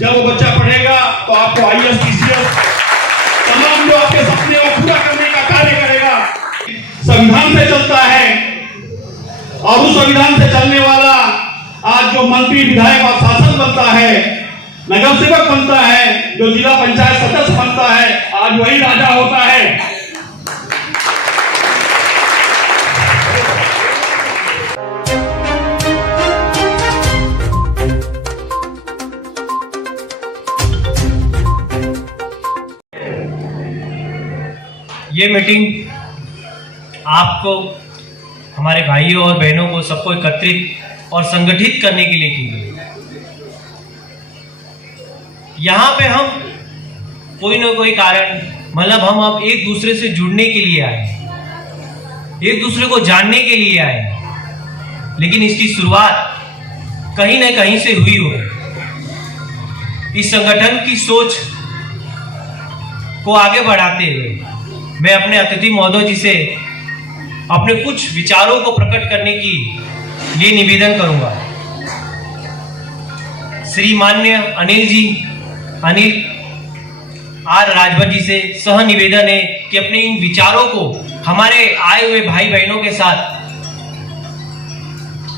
जब वो बच्चा पढ़ेगा तो आपको IAS PCS तमाम जो आपके सपने को पूरा करने का कार्य करेगा। संविधान से चलता है और उस संविधान से चलने वाला आज जो मंत्री विधायक और शासक बनता है, नगर सेवक बनता है, जो जिला पंचायत सदस्य बनता है, आज वही राजा होता है। ये मीटिंग आपको, हमारे भाइयों और बहनों को सबको एकत्रित और संगठित करने के लिए की गई। यहाँ पे हम कोई ना कोई कारण, मतलब हम अब एक दूसरे से जुड़ने के लिए आए, एक दूसरे को जानने के लिए आए, लेकिन इसकी शुरुआत कहीं ना कहीं से हुई हो। इस संगठन की सोच को आगे बढ़ाते हुए मैं अपने अतिथि महोदय जी से अपने कुछ विचारों को प्रकट करने की लिए निवेदन करूंगा। श्री माननीय अनिल आर राजभर जी से सह निवेदन है कि अपने इन विचारों को हमारे आए हुए भाई बहनों के साथ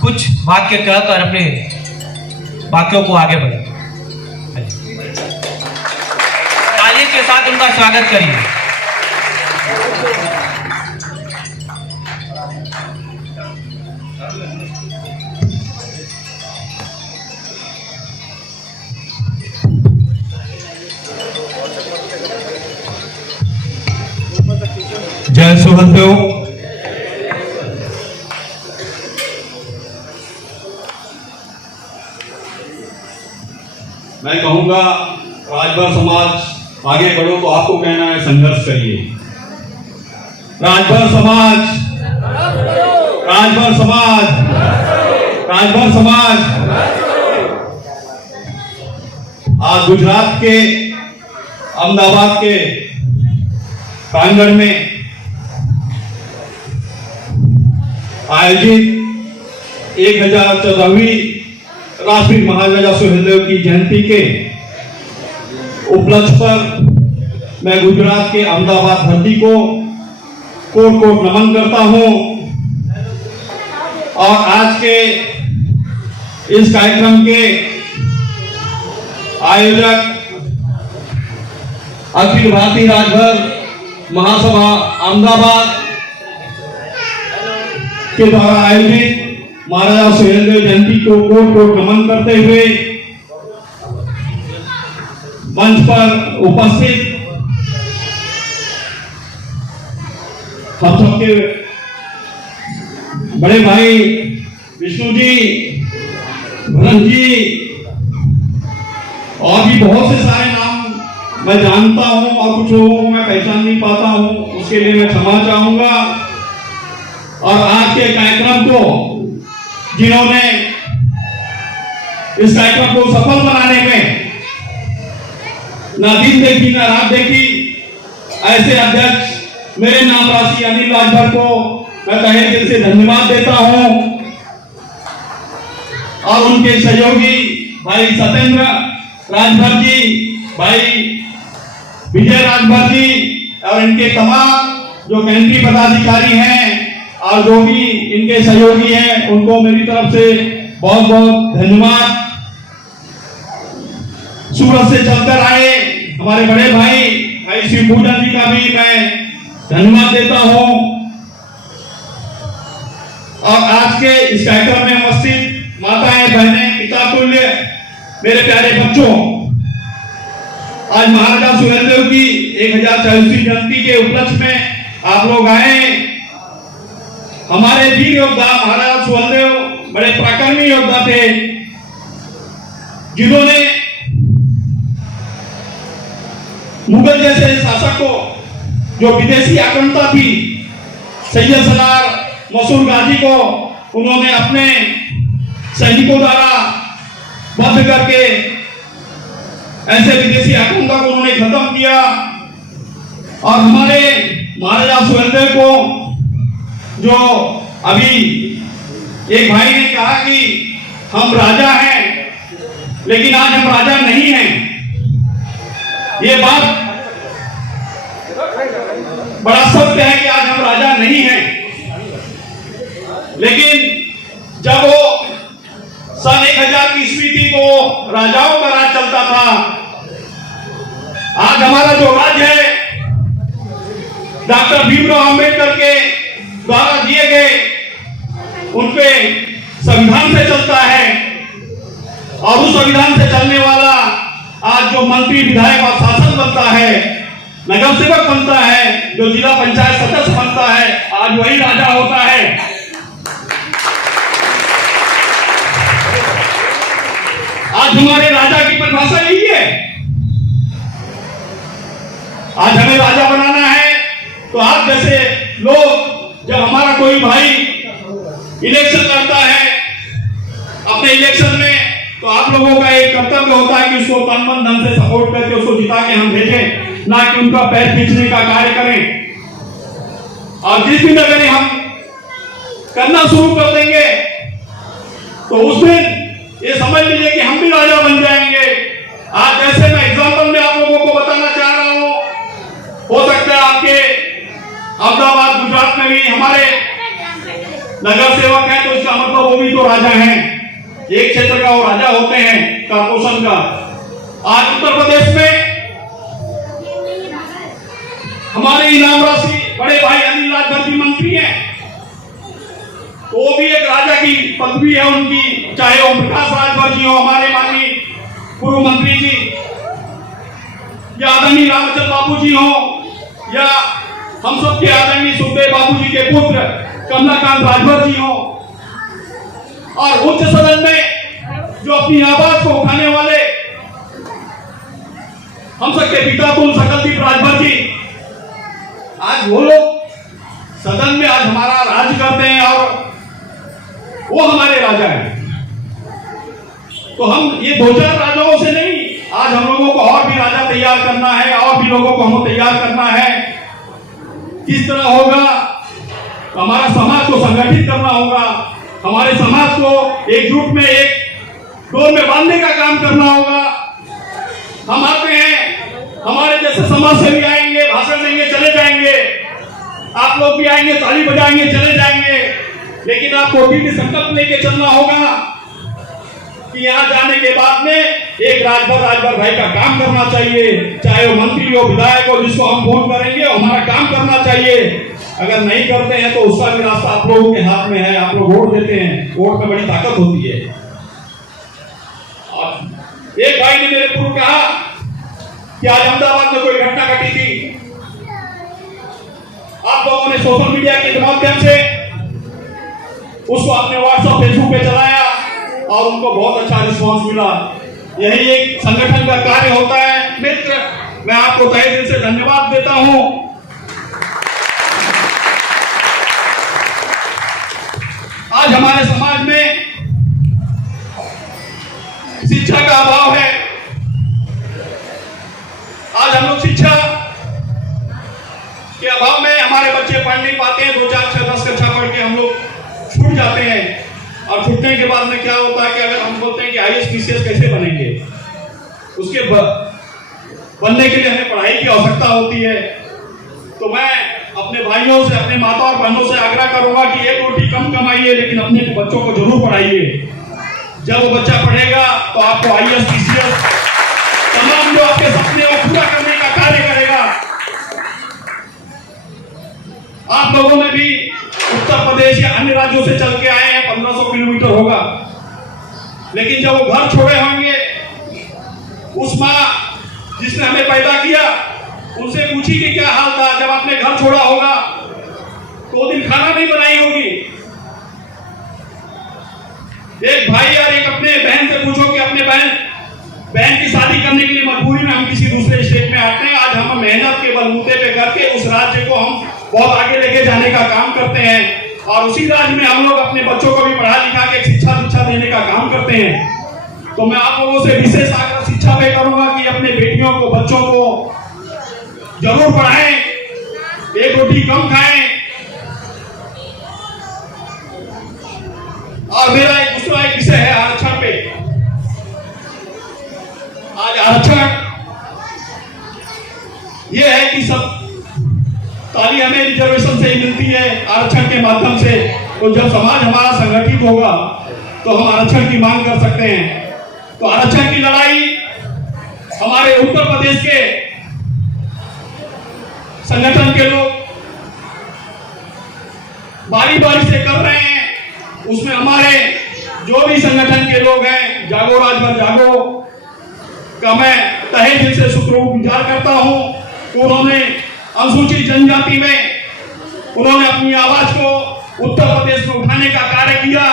कुछ वाक्य कहकर अपने वाक्यों को आगे बढ़े। तालियों के साथ उनका स्वागत करिए। जय सुहृदेव। मैं कहूंगा राजभर समाज आगे बढ़ो तो आपको कहना है संघर्ष करिए। राजभर समाज, राजभर समाज, राजभर समाज। आज गुजरात के अहमदाबाद के प्रांगण में आयोजित 1014वीं राष्ट्रीय महाराजा सुहेलदेव की जयंती के उपलक्ष्य पर मैं गुजरात के अहमदाबाद धरती को कोट कोट नमन करता हूं और आज के इस कार्यक्रम के आयोजक अखिल भारतीय राजभर महासभा अहमदाबाद के द्वारा आयोजित महाराजा सुहेलदेव जयंती को कोट कोट नमन करते हुए मंच पर उपस्थित हम सबके बड़े भाई विष्णु जी, भरत जी और भी बहुत से सारे नाम मैं जानता हूं और कुछ लोगों को मैं पहचान नहीं पाता हूं, उसके लिए मैं क्षमा चाहूंगा। और आज के कार्यक्रम को जिन्होंने इस कार्यक्रम को सफल बनाने में ना दिन देखी ना रात देखी, ऐसे अध्यक्ष मेरे नाम राशि अनिल राजभर को मैं तहे दिल से धन्यवाद देता हूं और उनके सहयोगी भाई सत्येंद्र राजभर जी, भाई विजय राजभर जी और इनके तमाम जो केंद्रीय पदाधिकारी हैं और जो भी इनके सहयोगी हैं, उनको मेरी तरफ से बहुत बहुत धन्यवाद। सूरत से चलकर आए हमारे बड़े भाई श्री पूजन जी का भी मैं धन्यवाद देता हूं और आज के इस कार्यक्रम में उपस्थित माताएं, बहनें, पिता तुल्य मेरे प्यारे बच्चों, आज महाराजा सुहेलदेव की 1040वीं जयंती के उपलक्ष्य में आप लोग आए। हमारे वीर योद्धा महाराजा सुहेलदेव बड़े पराक्रमी योद्धा थे, जिन्होंने मुगल जैसे शासक को, जो विदेशी आक्रांता थी, सैयद सलार मसूर गाजी को उन्होंने अपने सैनिकों द्वारा बंद करके ऐसे विदेशी आक्रांता को उन्होंने खत्म किया और हमारे महाराजा सुहेलदेव को, जो अभी एक भाई ने कहा कि हम राजा हैं, लेकिन आज हम राजा नहीं हैं, ये बात बड़ा सत्य है कि आज हम राजा नहीं हैं, लेकिन जब वो सन 1000 की ईस्वी थी तो राजाओं का राज चलता था। आज हमारा जो राज्य है डॉक्टर भीमराव अंबेडकर के द्वारा दिए गए उनके संविधान से चलता है, और उस संविधान से चलने वाला आज जो मंत्री विधायक और शासक बनता है, नगर सेवक बनता है, जो जिला पंचायत सदस्य बनता है, आज वही राजा होता है। आज हमारे राजा की परिभाषा यही है। आज हमें राजा बनाना है तो आप जैसे लोग, जब हमारा कोई भाई इलेक्शन लड़ता है अपने इलेक्शन में, तो आप लोगों का एक कर्तव्य होता है कि उसको तन मन धन से सपोर्ट करके उसको जिता के हम भेजें, ना कि उनका पैर खींचने का कार्य करें। और जिस दिन अगर हम करना शुरू कर देंगे तो उस दिन ये समझ लीजिए कि हम भी राजा बन जाएंगे। आज जैसे मैं एग्जाम्पल में आप लोगों को बताना चाह रहा हूं, हो सकता है आपके अहमदाबाद गुजरात में भी हमारे नगर सेवक हैं, तो इसका मतलब वो भी तो राजा हैं, एक क्षेत्र का वो राजा होते हैं, कॉर्पोरेशन का। आज उत्तर प्रदेश में हमारे इनाम राशि बड़े भाई अनिल राजभर जी मंत्री हैं, तो वो भी एक राजा की पदवी है उनकी, चाहे ओम प्रकाश राजभर जी हो, हमारे माननीय पूर्व मंत्री जी, या आदरणीय रामचंद्र बाबू जी हो, या हम सबके आदरणीय सुखदेव बाबू जी के पुत्र कमलाकांत राजभर जी हो, और उच्च सदन में जो अपनी आवाज को उठाने वाले हम सबके पिता तुल सकलदीप राजभर जी, आज वो लोग सदन में आज हमारा राज करते हैं और वो हमारे राजा हैं। तो हम ये 2-4 राजाओं से नहीं, आज हम लोगों को और भी राजा तैयार करना है, और भी लोगों को हमें तैयार करना है। किस तरह होगा? तो हमारा समाज को संगठित करना होगा, हमारे समाज को एकजुट में एक डोर में बांधने का काम करना होगा। हम आते हैं, हमारे जैसे समाज सेवी आएंगे, भाषण देंगे, चले जाएंगे, आप लोग भी आएंगे, ताली बजाएंगे, चले जाएंगे, लेकिन आपको भी संकल्प लेके चलना होगा कि यहाँ जाने के बाद में एक राजभर भाई का काम करना चाहिए, चाहे वो मंत्री हो, विधायक हो, जिसको हम फोन करेंगे हमारा काम करना चाहिए। अगर नहीं करते हैं तो उसका भी रास्ता आप लोगों के हाथ में है, आप लोग वोट देते हैं, वोट में बड़ी ताकत होती है। और एक भाई ने मेरे पूर्व कहा कि आज अहमदाबाद में कोई घटना घटी थी, आप लोगों ने सोशल मीडिया के माध्यम से उसको अपने व्हाट्सएप फेसबुक पे चलाया और उनको बहुत अच्छा रिस्पांस मिला। यही एक संगठन का कार्य होता है। मित्र, मैं आपको तहे दिल से धन्यवाद देता हूं। आज हमारे समाज में शिक्षा का अभाव है। आज हम लोग शिक्षा के अभाव में हमारे बच्चे पढ़ नहीं पाते हैं, 2, 4, 6, 10 कक्षा पढ़ के हम लोग छूट जाते हैं। और छूटने के बाद में क्या होता है कि अगर हम बोलते हैं कि आईएएस पीसीएस कैसे बनेंगे, उसके बनने के लिए हमें पढ़ाई की आवश्यकता होती है। तो मैं अपने भाइयों से, अपने माता और बहनों से आग्रह करूंगा कि एक रोटी कम कमाइए, लेकिन अपने बच्चों को जरूर पढ़ाइए। जब वो बच्चा पढ़ेगा तो आपको आईएएस पीसीएस तमाम जो आपके सपने को पूरा करने का कार्य करेगा। आप लोगों में भी उत्तर प्रदेश या अन्य राज्यों से चल के आए हैं, 1500 किलोमीटर होगा, लेकिन जब वो घर छोड़े होंगे, उस माँ जिसने हमें पैदा किया उनसे पूछी कि क्या हाल था जब आपने घर छोड़ा होगा, तो वो दिन खाना नहीं बनाई होगी। एक भाई और एक अपने बहन से पूछो कि अपने बहन की शादी करने के लिए मजबूरी में हम किसी दूसरे स्टेट में आते हैं। आज हम मेहनत के बलबूते पे करके उस राज्य को हम बहुत आगे लेके जाने का काम करते हैं, और उसी राज्य में हम लोग अपने बच्चों को भी पढ़ा लिखा के शिक्षा देने का काम करते हैं। तो मैं आप लोगों से विशेष आग्रह शिक्षा पे करूंगा कि अपने बेटियों को, बच्चों को जरूर पढ़ाएं, एक रोटी कम खाएं। और मेरा एक दूसरा एक विषय है आरक्षण पे। आज आरक्षण कि सब ताली हमें रिजर्वेशन से ही मिलती है, आरक्षण के माध्यम से। तो जब समाज हमारा संगठित होगा तो हम आरक्षण की मांग कर सकते हैं। तो आरक्षण की लड़ाई हमारे उत्तर प्रदेश के संगठन के लोग बारी बारी से कर रहे हैं। उसमें हमारे जो भी संगठन के लोग हैं, जागो राजभर जागो का मैं तहे दिल से शुक्रगुजार करता हूं। उन्होंने अनुसूचित जनजाति में उन्होंने अपनी आवाज को उत्तर प्रदेश में उठाने का कार्य किया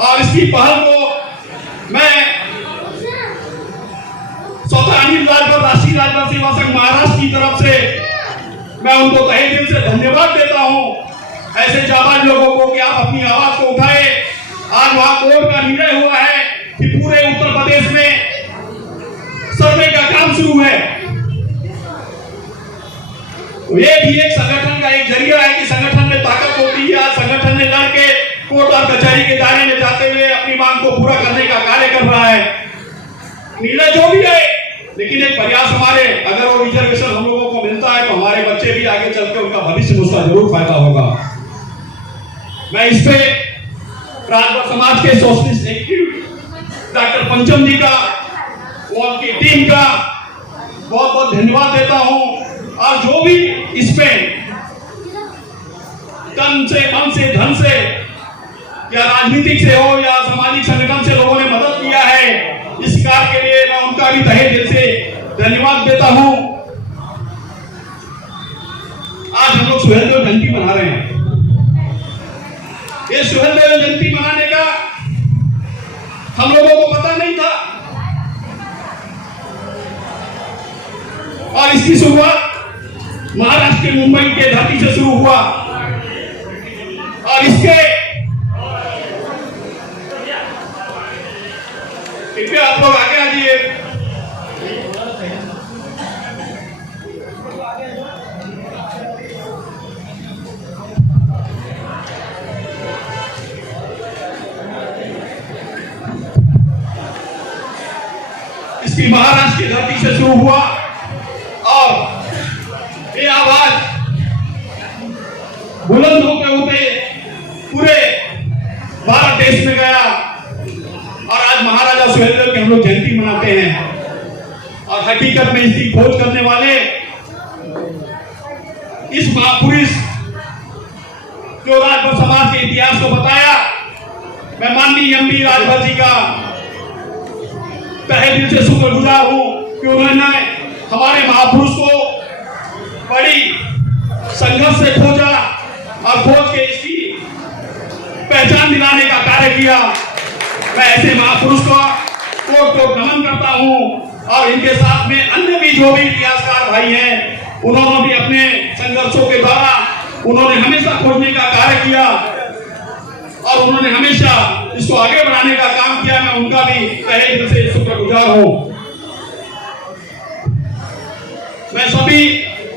और इसकी पहल को मैं स्वतः अनिल राजभर राष्ट्रीय राजभर सेवा संघ महाराष्ट्र की तरफ से मैं उनको तहे दिल से धन्यवाद देता हूं। ऐसे जाबाज लोगों को कि आप अपनी आवाज को उठाए। आज वहां कोर्ट का निर्णय हुआ है कि पूरे उत्तर प्रदेश में सर्वे का काम शुरू है। तो ये भी एक संगठन का एक जरिया है कि संगठन में ताकत होती है। संगठन ने लड़के कोर्ट और कचहरी के दायरे में जाते हुए अपनी मांग को पूरा करने का कार्य कर रहा है। निर्णय जो भी है, लेकिन एक प्रयास हमारे, अगर वो रिजर्वेशन हम लोगों को मिलता है तो हमारे बच्चे भी आगे चलकर उनका भविष्य में उसका जरूर फायदा होगा। मैं इस पे राजभर समाज के सोशलिस्ट एक्टिव डॉक्टर पंचम जी का, उनकी टीम का बहुत बहुत धन्यवाद देता हूं। और जो भी इसमें तन से, मन से, धन से या राजनीतिक से हो या सामाजिक संगठन से लोगों ने मदद किया है, इस कार्य के लिए मैं उनका भी तहे दिल से धन्यवाद देता हूं। आज हम लोग सुहेलदेव जयंती मना रहे हैं। ये सुहेलदेव जयंती मनाने का हम लोगों को पता नहीं था और इसकी शुरुआत महाराष्ट्र के मुंबई के धरती से शुरू हुआ और इसके कृपया आप लोग आगे आ जाइए। इसकी महाराष्ट्र की धरती से शुरू हुआ और ये आवाज बुलंद होते होते पूरे भारत देश में गया और आज महाराजा सुहेलदेव की हम लोग जयंती मनाते हैं। और हकीकत में इसकी खोज करने वाले इस महापुरुष जो राजभर समाज के इतिहास को बताया, मैं माननीय एमपी राजभर जी का तहे दिल से शुक्रगुजार हूं कि उन्होंने हमारे महापुरुष को बड़ी संघर्ष से खोजा और खोज के इसकी पहचान दिलाने का कार्य किया। मैं ऐसे महापुरुष को नमन करता हूं और इनके साथ में अन्य भी जो भी इतिहासकार भाई हैं, उन्होंने भी अपने संघर्षों के द्वारा उन्होंने हमेशा खोजने का कार्य किया और उन्होंने हमेशा इसको आगे बढ़ाने का काम किया। मैं उनका भी तहे दिल से शुक्रगुजार हूं। मैं सभी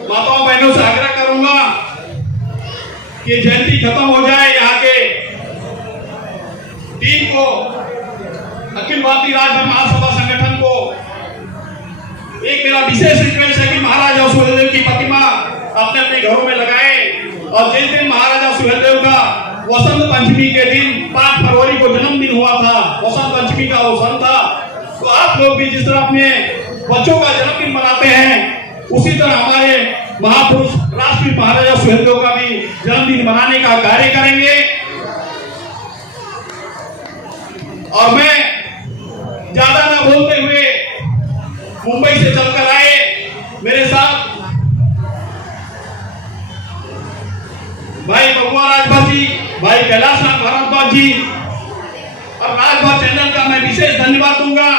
माताओं बहनों से आग्रह करूंगा कि जयंती खत्म हो जाए। यहाँ के टीम को, अखिल भारतीय राजभर महासभा संगठन को एक मेरा विशेष रिक्वेस्ट है कि महाराजा सुहेलदेव की प्रतिमा अपने अपने घरों में लगाएं और जिस दिन महाराजा सुहेलदेव का वसंत पंचमी के दिन 5 फरवरी को जन्मदिन हुआ था, वसंत पंचमी का अवसर था, तो आप लोग भी जिस तरह अपने बच्चों का जन्मदिन मनाते हैं, उसी तरह हमारे महापुरुष राष्ट्रीय महाराजा सुहेलदेव का भी जन्मदिन मनाने का कार्य करेंगे। और मैं ज्यादा ना बोलते हुए मुंबई से चलकर आए मेरे साथ भाई बबुआ राजभर जी, भाई कैलाश नाथ भारद्वाज जी और राजभर चैनल का मैं विशेष धन्यवाद दूंगा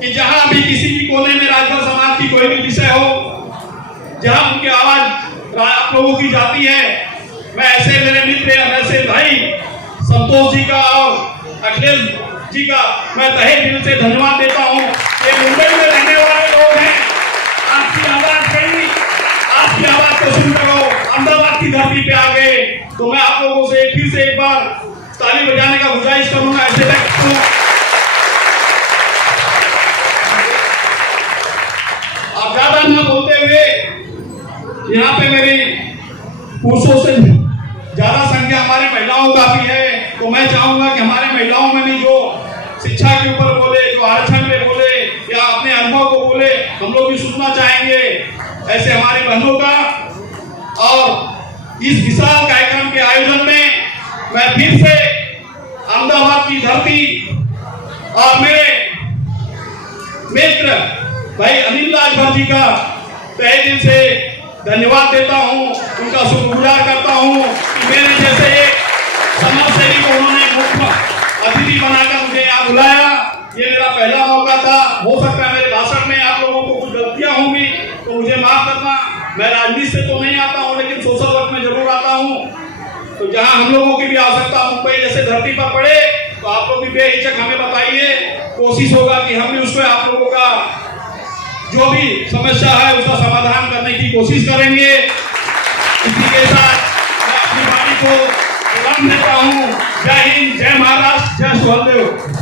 कि जहां भी किसी भी कोने में राजभर समाज की कोई भी विषय हो, जहां उनकी आवाज आप लोगों की जाती है, मैं ऐसे मेरे मित्र ऐसे भाई संतोष जी का और अखिलेश जी का मैं तहे दिल से धन्यवाद देता हूं। ये मुंबई में रहने वाले लोग हैं, आपकी आवाज कहीं, आपकी आवाज को सुन करो अहमदाबाद की धरती पे आ गए, तो मैं आप लोगों से फिर से एक बार ताली बजाने का गुजारिश करूंगा। ऐसे आप ज्यादा ना यहाँ पे मेरी पुरुषों से ज्यादा संख्या हमारी महिलाओं का भी है, तो मैं चाहूंगा कि हमारे महिलाओं में भी जो शिक्षा के ऊपर बोले, जो आरक्षण में बोले या अपने अनुभव को बोले, हम लोग भी सुनना चाहेंगे ऐसे हमारी बहनों का। और इस विशाल कार्यक्रम के आयोजन में मैं फिर से अहमदाबाद की धरती और मेरे मित्र भाई अनिल राजभर जी का तहे दिल से धन्यवाद देता हूं, उनका शुक्रगुजार करता हूं कि मेरे जैसे एक समाज सेवी को उन्होंने मुख्य अतिथि बनाकर मुझे यहाँ बुलाया। ये मेरा पहला मौका था, हो सकता है मेरे भाषण में आप लोगों को कुछ गलतियां होंगी तो मुझे माफ करना। मैं राजनीति से तो नहीं आता हूँ, लेकिन सोशल वर्क में जरूर आता हूँ। तो जहाँ हम लोगों की भी आवश्यकता मुंबई जैसे धरती पर पड़े तो आप लोग भी बेहिचक हमें बताइए, कोशिश होगा कि हम भी उसमें आप लोगों का जो भी समस्या है उसका समाधान करने की कोशिश करेंगे। इसी के साथ मैं अपनी वाणी को विराम देता हूँ। जय हिंद, जय महाराष्ट्र, जय सुहेलदेव।